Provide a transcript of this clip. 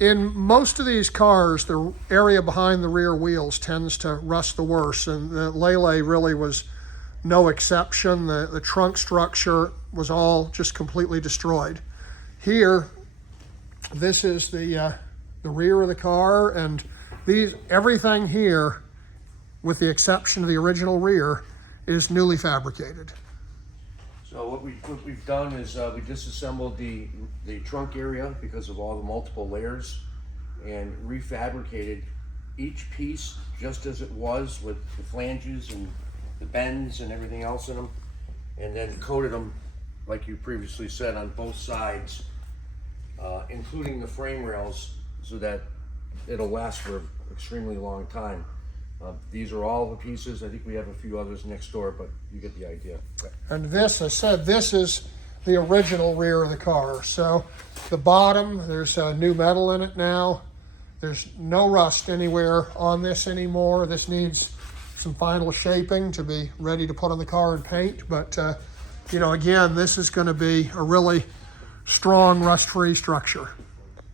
In most of these cars, the area behind the rear wheels tends to rust the worst, and the Lele really was no exception. The trunk structure was all just completely destroyed. Here, this is the rear of the car, and everything here, with the exception of the original rear, is newly fabricated. So what we've done is we disassembled the trunk area because of all the multiple layers and refabricated each piece just as it was with the flanges and the bends and everything else in them, and then coated them, like you previously said, on both sides, including the frame rails, so that it'll last for an extremely long time. These are all the pieces. I think we have a few others next door, but you get the idea. And this, I said, this is the original rear of the car. So the bottom, there's new metal in it now. There's no rust anywhere on this anymore. This needs some final shaping to be ready to put on the car and paint. But, you know, again, this is going to be a really strong rust-free structure.